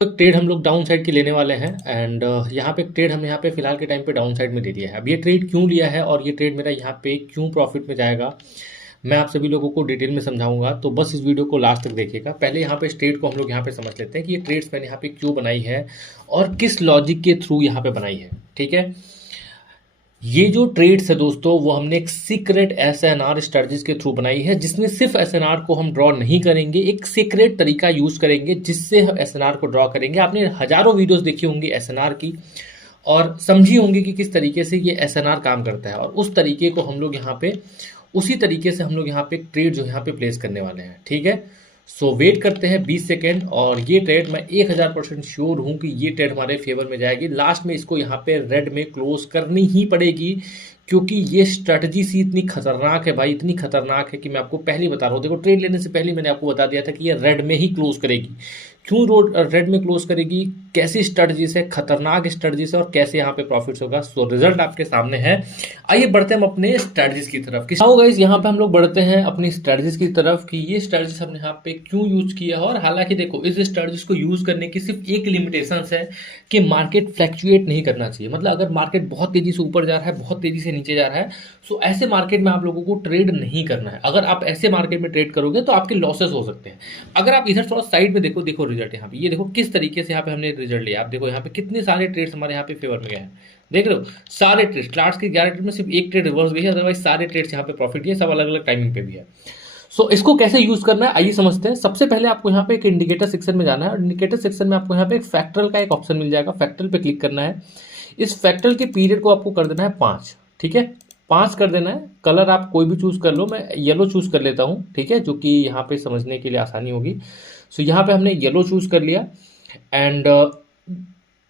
तो ट्रेड हम लोग डाउन साइड की लेने वाले हैं एंड यहाँ पे ट्रेड हम यहाँ पे फिलहाल के टाइम पे डाउन साइड में ले लिया है। अब ये ट्रेड क्यों लिया है और ये ट्रेड मेरा यहाँ पे क्यों प्रॉफिट में जाएगा, मैं आप सभी लोगों को डिटेल में समझाऊंगा। तो बस इस वीडियो को लास्ट तक देखिएगा। पहले यहाँ पे ट्रेड को हम लोग यहाँ पे समझ लेते हैं कि ये ट्रेड्स मैंने यहाँ पे क्यों बनाई है और किस लॉजिक के थ्रू यहाँ पे बनाई है। ठीक है, ये जो ट्रेड्स है दोस्तों वो हमने एक सीक्रेट एसएनआर स्ट्रेटजीज के थ्रू बनाई है, जिसमें सिर्फ एसएनआर को हम ड्रॉ नहीं करेंगे, एक सीक्रेट तरीका यूज करेंगे जिससे हम एसएनआर को ड्रॉ करेंगे। आपने हजारों वीडियोस देखी होंगी एसएनआर की और समझी होंगी कि किस तरीके से ये एसएनआर काम करता है, और उस तरीके को हम लोग यहाँ पे उसी तरीके से हम लोग यहाँ पे ट्रेड जो यहाँ पे प्लेस करने वाले हैं। ठीक है, सो वेट करते हैं 20 सेकेंड और ये ट्रेड मैं 1000% श्योर हूँ कि ये ट्रेड हमारे फेवर में जाएगी। लास्ट में इसको यहाँ पे रेड में क्लोज करनी ही पड़ेगी, क्योंकि ये स्ट्रेटजी सी इतनी खतरनाक है भाई, इतनी खतरनाक है कि मैं आपको पहले ही बता रहा हूँ। देखो, ट्रेड लेने से पहले मैंने आपको बता दिया था कि ये रेड में ही क्लोज करेगी। क्यों रेड में क्लोज करेगी, कैसी स्ट्रेटजी से, खतरनाक स्ट्रेटजी से, और कैसे यहाँ पे प्रॉफिट्स होगा। सो रिजल्ट आपके सामने है। आइए बढ़ते हैं हम अपने स्ट्रेटजीज की तरफ। गाइस, यहाँ पे हम लोग बढ़ते हैं अपनी स्ट्रेटजीज की तरफ कि ये स्ट्रेटजीज हमने यहाँ पे क्यों यूज किया है। और हालांकि देखो, इस स्ट्रेटजीज को यूज करने की सिर्फ एक लिमिटेशन है कि मार्केट फ्लैक्चुएट नहीं करना चाहिए। मतलब अगर मार्केट बहुत तेजी से ऊपर जा रहा है, बहुत तेजी से नीचे जा रहा है, सो ऐसे मार्केट में आप लोगों को ट्रेड नहीं करना है। अगर आप ऐसे मार्केट में ट्रेड करोगे तो आपके लॉसेस हो सकते हैं। अगर आप इधर थोड़ा साइड में देखो, देखो रिजल्ट यहाँ पे, ये देखो किस तरीके से यहाँ पे हमने रिजल्ट लिया। आप देखो यहाँ पे कितने सारे ट्रेड्स हमारे यहाँ पे फेवर में गए हैं। देख रहे हो, सारे ट्रेड्स, लास्ट के 11 ट्रेड में सिर्फ एक ट्रेड रिवर्स गई है, अदरवाइज सारे ट्रेड्स यहाँ पे प्रॉफिट है, सब अलग अलग टाइमिंग पे भी है। सो इसको कैसे यूज करना है आइए समझते हैं। सबसे पहले आपको यहाँ पे एक इंडिकेटर सेक्शन में जाना है और इंडिकेटर सेक्शन में आपको यहाँ पे एक फैक्टरल का एक ऑप्शन मिल जाएगा। फैक्टरल पे क्लिक करना है। इस फैक्टरल के पीरियड को आपको कर देना है 5। ठीक है, 5 कर देना है। कलर आप कोई भी चूज कर लो, मैं येलो चूज कर लेता हूँ। ठीक है, जो कि यहाँ पे समझने के लिए आसानी होगी। सो यहाँ पे हमने येलो चूज कर लिया एंड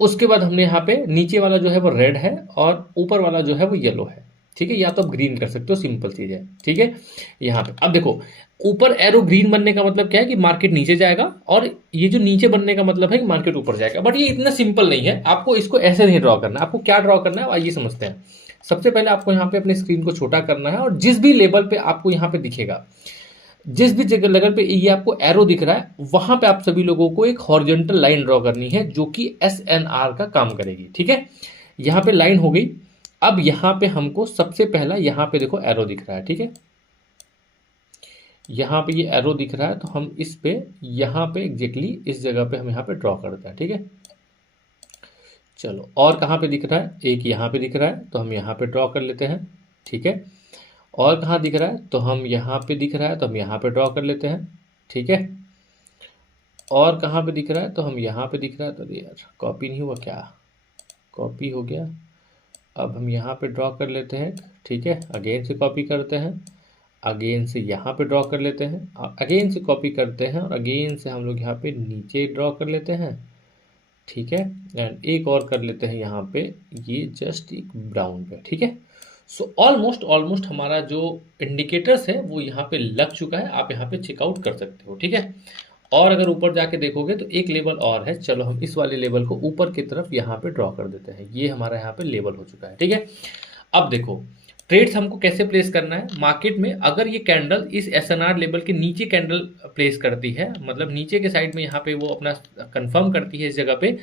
उसके बाद हमने यहाँ पे नीचे वाला जो है वो रेड है और ऊपर वाला जो है वो येलो है। ठीक है, या तो आप ग्रीन कर सकते हो, सिंपल चीज है। ठीक है, यहाँ पे अब देखो, ऊपर एरो ग्रीन बनने का मतलब क्या है कि मार्केट नीचे जाएगा, और ये जो नीचे बनने का मतलब है कि मार्केट ऊपर जाएगा। बट ये इतना सिंपल नहीं है, आपको इसको ऐसे नहीं ड्रॉ करना है। आपको क्या ड्रॉ करना है आइए समझते हैं। सबसे पहले आपको यहाँ पे अपने स्क्रीन को छोटा करना है और जिस भी लेवल पे आपको यहाँ पे दिखेगा, जिस भी जगह लेवल पे ये आपको एरो दिख रहा है, वहां पे आप सभी लोगों को एक हॉरिजॉन्टल लाइन ड्रॉ करनी है जो कि एसएनआर का काम करेगी। ठीक है, यहाँ पे लाइन हो गई। अब यहाँ पे हमको सबसे पहला यहाँ पे देखो एरो दिख रहा है। ठीक है, यहाँ पे ये एरो दिख रहा है, तो हम इस पे यहाँ पे एग्जैक्टली इस जगह पे हम यहाँ पे ड्रॉ करते हैं। ठीक है, चलो, और कहाँ पे दिख रहा है, एक यहाँ पे दिख रहा है, तो हम यहाँ पे ड्रॉ कर लेते हैं। ठीक है, और कहाँ दिख रहा है, तो हम यहाँ पे दिख रहा है, तो हम यहाँ पे ड्रॉ कर लेते हैं। ठीक है, और कहाँ पे दिख रहा है, तो हम यहाँ पे दिख रहा है। तो यार कॉपी नहीं हुआ क्या, कॉपी हो गया। अब हम यहाँ पे ड्रॉ कर लेते हैं। ठीक है, अगेन से कॉपी करते हैं, अगेन से यहाँ पे ड्रॉ कर लेते हैं, अगेन से कॉपी करते हैं, और अगेन से हम लोग यहाँ पे नीचे ड्रॉ कर लेते हैं। ठीक है, एंड एक और कर लेते हैं यहाँ पे, ये जस्ट एक ब्राउन पे। ठीक है, सो ऑलमोस्ट हमारा जो इंडिकेटर्स है वो यहाँ पे लग चुका है। आप यहाँ पे चेकआउट कर सकते हो। ठीक है, और अगर ऊपर जाके देखोगे तो एक लेवल और है। चलो हम इस वाले लेवल को ऊपर की तरफ यहाँ पे ड्रॉ कर देते हैं। ये हमारा यहाँ पे लेवल हो चुका है। ठीक है, अब देखो ट्रेड्स हमको कैसे प्लेस करना है मार्केट में। अगर ये कैंडल इस एसएनआर लेवल के नीचे कैंडल प्लेस करती है, मतलब नीचे के साइड में यहाँ पे वो अपना कंफर्म करती है इस जगह पे,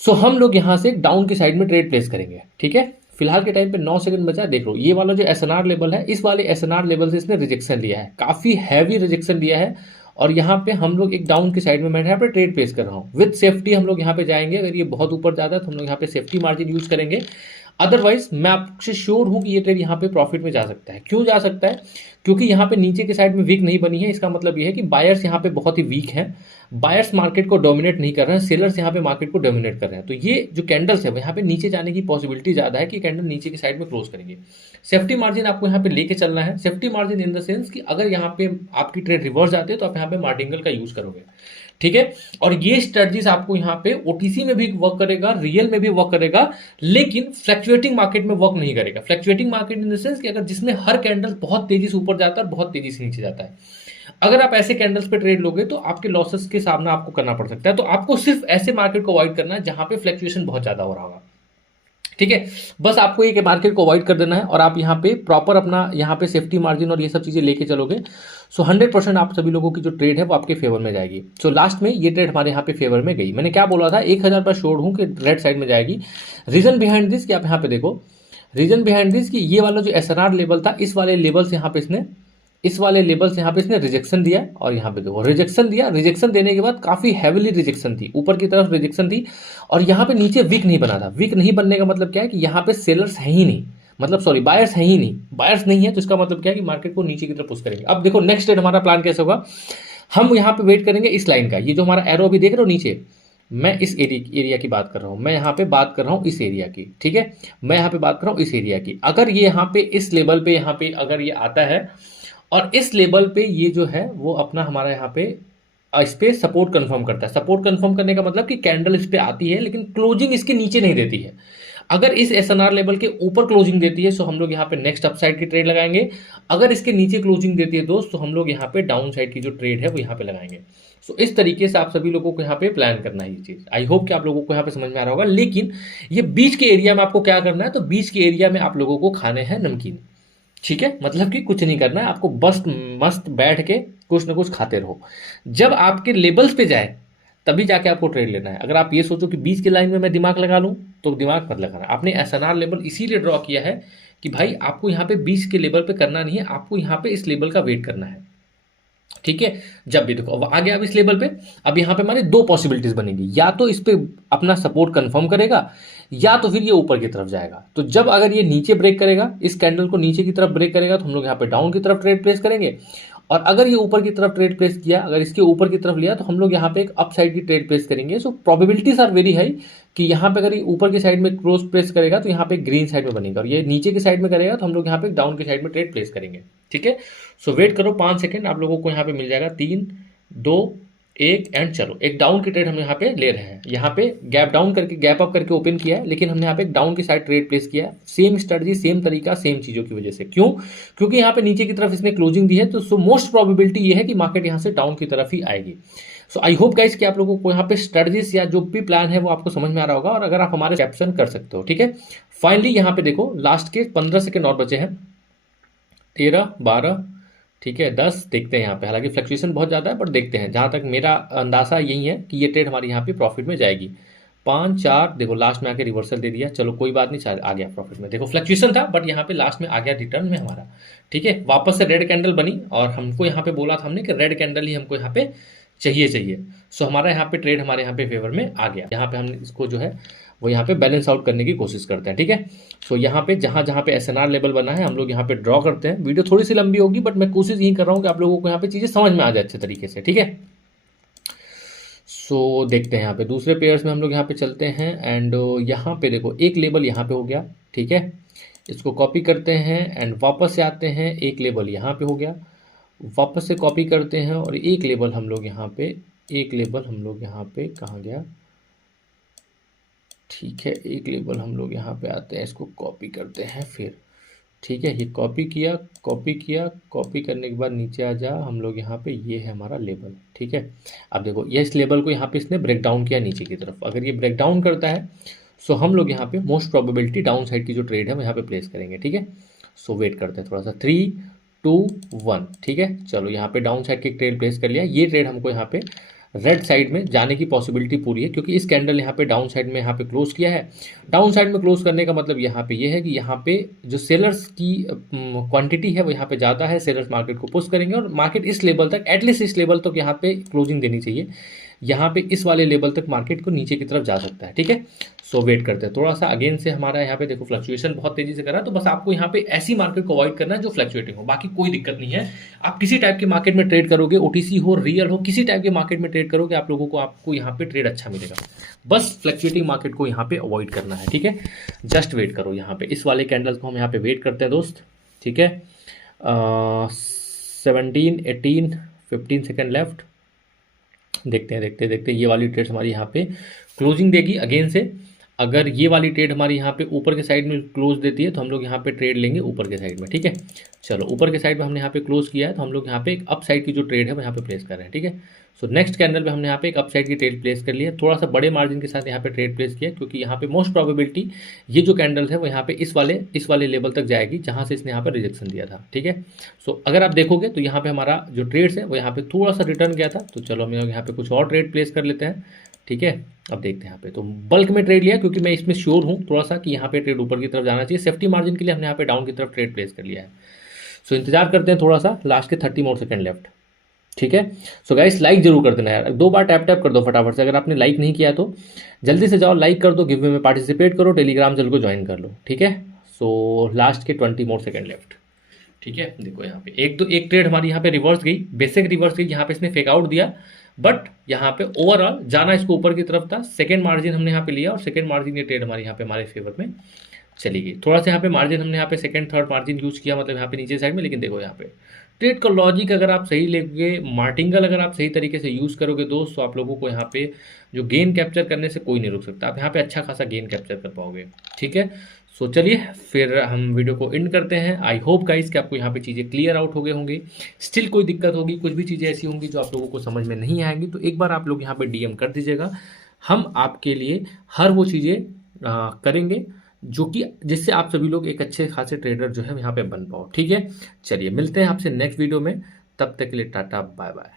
सो हम लोग यहाँ से डाउन की साइड में ट्रेड प्लेस करेंगे। ठीक है, फिलहाल के टाइम पे 9 सेकंड बचा है। देख लो, ये वाला जो एसएनआर लेवल है, इस वाले एसएनआर लेवल से इसने रिजेक्शन लिया है, काफी हैवी रिजेक्शन लिया है, और यहाँ पे हम लोग एक डाउन की साइड में, मैं यहाँ पे ट्रेड प्लेस कर रहा हूँ विद सेफ्टी। हम लोग यहाँ पे जाएंगे, अगर ये बहुत ऊपर जाता है तो हम लोग यहाँ पे सेफ्टी मार्जिन यूज करेंगे। अदरवाइज मैं आपसे श्योर हूं कि ये ट्रेड यहाँ पे प्रॉफिट में जा सकता है। क्यों जा सकता है, क्योंकि यहाँ पे नीचे की साइड में वीक नहीं बनी है। इसका मतलब ये है कि बायर्स यहाँ पे बहुत ही वीक हैं, बायर्स मार्केट को डोमिनेट नहीं कर रहे हैं, सेलर्स यहाँ पे मार्केट को डोमिनेट कर रहे हैं। तो ये जो कैंडल्स है यहाँ पे नीचे जाने की पॉसिबिलिटी ज्यादा है कि कैंडल नीचे की साइड में क्लोज करेंगे। सेफ्टी मार्जिन आपको यहाँ पे लेके चलना है। Safety margin in the sense कि अगर यहाँ पे आपकी ट्रेड रिवर्स जाती है तो आप यहाँ पे मार्टिंगल का यूज करोगे। ठीक है, और ये स्ट्रेटजीज आपको यहाँ पे ओटीसी में भी वर्क करेगा, रियल में भी वर्क करेगा, लेकिन फ्लक्चुएटिंग मार्केट में वर्क नहीं करेगा। Fluctuating market in the sense कि अगर जिसमें हर कैंडल बहुत तेजी से ऊपर जाता है और बहुत तेजी से नीचे जाता है, अगर आप ऐसे कैंडल्स पे ट्रेड लोगे तो आपके लॉसेस के सामना आपको करना पड़ सकता है। तो आपको सिर्फ ऐसे मार्केट को अवॉइड करना है जहां पे फ्लक्चुएशन बहुत ज्यादा हो रहा होगा। ठीक है। बस आपको ये मार्केट को अवॉइड कर देना है और आप यहाँ पे प्रॉपर अपना यहाँ पे सेफ्टी मार्जिन और ये सब चीज़ें लेके चलोगे। सो 100% आप सभी लोगों की जो ट्रेड है वो आपके फेवर में जाएगी। सो लास्ट में ये ट्रेड हमारे यहाँ पे फेवर में गई। मैंने क्या बोला था, 1000 पर श्योर हूँ कि रेड साइड में जाएगी। रीजन बिहाइंड दिस कि आप यहाँ पे देखो, रीजन बिहाइंड दिस कि ये वाला जो एसएनआर लेवल था, इस वाले लेवल से यहाँ पे इसने रिजेक्शन दिया और यहाँ पे देखो रिजेक्शन दिया। रिजेक्शन देने के बाद काफी हैविली रिजेक्शन थी, ऊपर की तरफ रिजेक्शन थी और यहाँ पे नीचे वीक नहीं बना था। वीक नहीं बनने का मतलब क्या है कि यहाँ पे सेलर्स है ही नहीं, मतलब सॉरी बायर्स है ही नहीं, बायर्स नहीं है, तो इसका मतलब क्या है कि मार्केट को नीचे की तरफ पुश करेंगे। अब देखो नेक्स्ट ट्रेड हमारा प्लान कैसे होगा, हम यहाँ पे वेट करेंगे इस लाइन का। ये जो हमारा एरो अभी देख रहे हो नीचे, मैं इस एरिया की बात कर रहा हूँ, मैं यहाँ पे बात कर रहा हूँ इस एरिया की, ठीक है। मैं यहाँ पे बात कर रहा हूँ इस एरिया की। अगर ये यहाँ पे इस लेवल पे यहाँ पे अगर ये आता है और इस लेवल पे ये जो है वो अपना हमारा यहाँ पे इस पे सपोर्ट कंफर्म करता है। सपोर्ट कंफर्म करने का मतलब कि कैंडल इस पे आती है लेकिन क्लोजिंग इसके नीचे नहीं देती है। अगर इस एसएनआर लेवल के ऊपर क्लोजिंग देती है तो हम लोग यहाँ पे नेक्स्ट अपसाइड की ट्रेड लगाएंगे। अगर इसके नीचे क्लोजिंग देती है दोस्त तो हम लोग यहाँ पे डाउन साइड की जो ट्रेड है वो यहाँ पे लगाएंगे। सो इस तरीके से आप सभी लोगों को यहाँ पे प्लान करना है ये चीज। आई होप कि आप लोगों को यहाँ पे समझ में आ रहा होगा। लेकिन ये बीच के एरिया में आपको क्या करना है, तो बीच के एरिया में आप लोगों को खाने हैं नमकीन, ठीक है। मतलब कि कुछ नहीं करना है आपको, बस मस्त बैठ के कुछ ना कुछ खाते रहो। जब आपके लेवल्स पे जाए तभी जाके आपको ट्रेड लेना है। अगर आप ये सोचो कि बीच के लाइन में मैं दिमाग लगा लूं तो दिमाग मत लगाना। आपने एसएनआर लेवल इसीलिए ड्रॉ किया है कि भाई आपको यहाँ पे बीच के लेवल पे करना नहीं है, आपको यहाँ पे इस लेवल का वेट करना है, ठीक है। जब भी देखो अब आ गया अब इस लेवल पे, अब यहाँ पे हमारे दो पॉसिबिलिटीज बनेगी, या तो इस पे अपना सपोर्ट कंफर्म करेगा या तो फिर ये ऊपर की तरफ जाएगा। तो जब अगर ये नीचे ब्रेक करेगा, इस कैंडल को नीचे की तरफ ब्रेक करेगा तो हम लोग यहाँ पे डाउन की तरफ ट्रेड प्लेस करेंगे। और अगर ये ऊपर की तरफ ट्रेड प्लेस किया, अगर इसके ऊपर की तरफ लिया तो हम लोग यहाँ पे एक अप साइड की ट्रेड प्लेस करेंगे। सो प्रोबेबिलिटीज आर वेरी हाई कि यहाँ पे अगर ये ऊपर की साइड में क्लोज प्लेस करेगा तो यहाँ पे ग्रीन साइड में बनेगा, और ये नीचे की साइड में करेगा तो हम लोग यहाँ पे डाउन की साइड में ट्रेड प्लेस करेंगे, ठीक है। सो वेट करो 5 सेकेंड, आप लोगों को यहाँ पे मिल जाएगा 3 2 1 एंड चलो एक डाउन की ट्रेड हम यहाँ पे ले रहे हैं। यहाँ पे गैप डाउन करके गैप अप करके ओपन किया है, लेकिन हमने यहाँ पे एक डाउन की साइड ट्रेड प्लेस किया है। सेम स्ट्रेटजी सेम तरीका सेम चीजों की वजह से। क्यों? क्योंकि यहाँ पे नीचे की तरफ इसने क्लोजिंग दी है, तो सो मोस्ट प्रोबेबिलिटी ये है कि मार्केट यहाँ से डाउन की तरफ ही आएगी। सो आई होप गाइस कि आप लोगों को यहाँ पे स्ट्रेटजीज या जो भी प्लान है वो आपको समझ में आ रहा होगा, और अगर आप हमारे कैप्शन कर सकते हो, ठीक है। फाइनली यहाँ पे देखो लास्ट के 15 सेकेंड और बचे हैं, 13 12 ठीक है 10। देखते हैं यहाँ पे, हालांकि फ्लक्चुएशन बहुत ज़्यादा है बट देखते हैं। जहाँ तक मेरा अंदाजा यही है कि ये ट्रेड हमारी यहाँ पे प्रॉफिट में जाएगी। 5 4 देखो लास्ट में आके रिवर्सल दे दिया, चलो कोई बात नहीं, शायद आ गया प्रॉफिट में। देखो फ्लक्चुएशन था बट यहाँ पे लास्ट में आ गया रिटर्न में हमारा, ठीक है। वापस से रेड कैंडल बनी और हमको यहाँ पे बोला था हमने कि रेड कैंडल ही हमको यहाँ पे चाहिए। सो हमारा यहाँ पे ट्रेड हमारे यहाँ पे फेवर में आ गया। यहाँ पे हम इसको जो है वो यहाँ पे बैलेंस आउट करने की कोशिश करते हैं, ठीक है। सो यहाँ पे जहाँ जहाँ पे एसएनआर लेवल बना है हम लोग यहाँ पे ड्रॉ करते हैं। वीडियो थोड़ी सी लंबी होगी बट मैं कोशिश यही कर रहा हूँ कि आप लोगों को यहाँ पे चीज़ें समझ में आ जाए अच्छे तरीके से, ठीक है। सो देखते हैं यहाँ पे दूसरे पेयर्स में हम लोग यहाँ पे चलते हैं एंड यहाँ पे देखो एक लेवल यहाँ पे हो गया, ठीक है। इसको कॉपी करते हैं एंड वापस से आते हैं, एक लेवल यहाँ पे हो गया, वापस से कॉपी करते हैं और एक लेवल हम लोग यहाँ पे कहाँ गया, ठीक है। एक लेवल हम लोग यहाँ पे आते हैं, इसको कॉपी करते हैं फिर, ठीक है। ये कॉपी किया, कॉपी करने के बाद नीचे आ जा, हम लोग यहाँ पे ये है हमारा लेवल, ठीक है। अब देखो ये इस लेवल को यहाँ पे इसने ब्रेक डाउन किया नीचे की तरफ। अगर ये ब्रेक डाउन करता है सो हम लोग यहाँ पे मोस्ट प्रोबेबिलिटी डाउन साइड की जो ट्रेड है वो यहाँ पे प्लेस करेंगे, ठीक है। सो वेट करते हैं थोड़ा सा, 3 2 1, ठीक है। चलो यहाँ पे डाउन साइड की ट्रेड प्लेस कर लिया। ये ट्रेड हमको यहाँ पे रेड साइड में जाने की पॉसिबिलिटी पूरी है, क्योंकि इस कैंडल यहाँ पे डाउन साइड में यहाँ पे क्लोज किया है। डाउन साइड में क्लोज करने का मतलब यहाँ पे ये है कि यहाँ पे जो सेलर्स की क्वांटिटी है वो यहाँ पे ज़्यादा है। सेलर्स मार्केट को पुश करेंगे और मार्केट इस लेवल तक, एटलीस्ट इस लेवल तक यहाँ पे क्लोजिंग देनी चाहिए। यहाँ पे इस वाले लेवल तक मार्केट को नीचे की तरफ जा सकता है, ठीक है। सो वेट करते हैं थोड़ा सा। अगेन से हमारा यहाँ पे देखो फ्लक्चुएशन बहुत तेजी से कर रहा है, तो बस आपको यहाँ पे ऐसी मार्केट को अवॉइड करना है जो फ्लक्चुएटिंग हो, बाकी कोई दिक्कत नहीं है। आप किसी टाइप के मार्केट में ट्रेड करोगे, ओटीसी हो रियल हो, किसी टाइप के मार्केट में ट्रेड करोगे आप लोगों को, आपको यहाँ पे ट्रेड अच्छा मिलेगा। बस फ्लक्चुएटिंग मार्केट को यहाँ पे अवॉइड करना है, ठीक है। जस्ट वेट करो यहाँ पे, इस वाले कैंडल को हम यहाँ पे वेट करते हैं दोस्त, ठीक है। 17 18 15 सेकेंड लेफ्ट। देखते हैं ये वाली ट्रेड हमारी यहाँ पे क्लोजिंग देगी अगेन से। अगर ये वाली ट्रेड हमारी यहाँ पे ऊपर के साइड में क्लोज देती है तो हम लोग यहाँ पे ट्रेड लेंगे ऊपर के साइड में, ठीक है। चलो ऊपर के साइड में हमने यहाँ पे क्लोज किया है तो हम लोग यहाँ पे एक अप साइड की जो ट्रेड है वो यहाँ पे प्लेस कर रहे हैं, ठीक है। सो नेक्स्ट कैंडल पे हमने यहाँ पे एक अप साइड की ट्रेड प्लेस कर ली है, थोड़ा सा बड़े मार्जिन के साथ यहाँ पे ट्रेड प्लेस किया, क्योंकि यहाँ पे मोस्ट प्रोबेबिलिटी ये जो कैंडल है वो यहाँ पे इस वाले लेवल तक जाएगी जहाँ से इसने यहाँ पे रिजेक्शन दिया था, ठीक है। सो अगर आप देखोगे तो यहाँ पे हमारा जो ट्रेड्स है वो यहाँ पे थोड़ा सा रिटर्न गया था, तो चलो हम यहाँ पे कुछ और ट्रेड प्लेस कर लेते हैं, ठीक है। अब देखते हैं यहाँ पे तो बल्क में ट्रेड लिया क्योंकि मैं इसमें श्योर हूँ थोड़ा सा कि यहाँ पे ट्रेड ऊपर की तरफ जाना चाहिए, सेफ्टी मार्जिन के लिए हमने यहाँ पे डाउन की तरफ ट्रेड प्लेस कर लिया है। सो इंतजार करते हैं थोड़ा सा, लास्ट के 30 मोर सेकंड लेफ्ट, ठीक है। सो गाइस लाइक जरूर कर देना यार, 2 बार टैप टैप कर दो फटाफट से, अगर आपने लाइक नहीं किया तो जल्दी से जाओ लाइक कर दो, गिव वे में पार्टिसिपेट करो, टेलीग्राम चैनल को ज्वाइन कर लो, ठीक है। सो लास्ट के 20 मोर सेकंड लेफ्ट, ठीक है। देखो यहाँ पे एक ट्रेड हमारी यहाँ पे रिवर्स गई, बेसिक रिवर्स गई, यहाँ पे इसने फेक आउट दिया, बट यहाँ पे ओवरऑल जाना इसको ऊपर की तरफ था। सेकंड मार्जिन हमने यहाँ पे लिया और सेकंड मार्जिन ये ट्रेड हमारे यहाँ पे हमारे फेवर में चली गई। थोड़ा सा यहाँ पे मार्जिन हमने यहाँ पे सेकंड थर्ड मार्जिन यूज किया, मतलब यहाँ पे नीचे साइड में, लेकिन देखो यहाँ पे ट्रेड का लॉजिक अगर आप सही लेंगे, मार्टिंगल अगर आप सही तरीके से यूज़ करोगे दोस्त, तो आप लोगों को यहाँ पे जो गेन कैप्चर करने से कोई नहीं रुक सकता, आप यहाँ पे अच्छा खासा गेन कैप्चर कर पाओगे, ठीक है। सो चलिए फिर हम वीडियो को एंड करते हैं। आई होप गाइस कि आपको यहाँ पे चीज़ें क्लियर आउट हो गए होंगे। स्टिल कोई दिक्कत होगी, कुछ भी चीज़ें ऐसी होंगी जो आप लोगों को समझ में नहीं आएंगी, तो एक बार आप लोग यहाँ पे डीएम कर दीजिएगा, हम आपके लिए हर वो चीज़ें करेंगे जो कि जिससे आप सभी लोग एक अच्छे खासे ट्रेडर जो है यहाँ पे बन पाओ, ठीक है। चलिए मिलते हैं आपसे नेक्स्ट वीडियो में, तब तक के लिए टाटा बाय बाय।